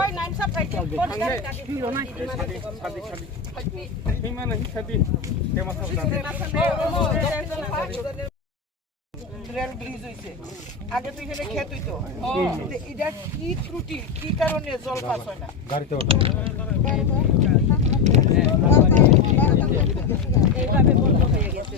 ওই নাইন সব খাইছে রেল ব্রিজ হইছে আগে তো এখানে খেত হইতো এটা কি ত্রুটি কি কারণে জল পাস হয় না গাড়িতে এইভাবে বন্ধ হয়ে গেছে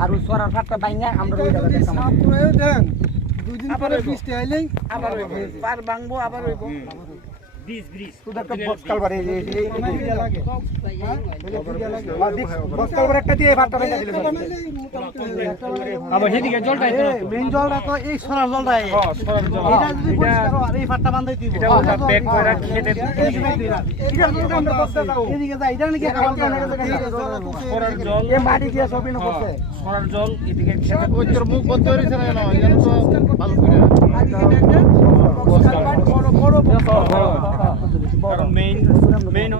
আর সরার ফাটটা বাইনা আমরা দুদিন পরে বৃষ্টি আইলেই আবার পার ভাঙবো আবার হইব একটা দিয়ে ভাতটা ভেঙে দিল আবার সেদিকে জলটা মেইন জলটা তো এই সরার জলটা এটা যদি পরিষ্কার আর এই ভাতটা বাঁধাই দিব এটা ওটা প্যাক করে খেতে এটা জলটা আমরা করতে যাও এদিকে যাই এটা নাকি হালকা হয়ে গেছে সরার জল এই মাটি দিয়ে সবই না করছে সরার জল এদিকে খেতে ওইটার মুখ বন্ধ হইছে না এটা তো ভালো করে বড় বড় মেইন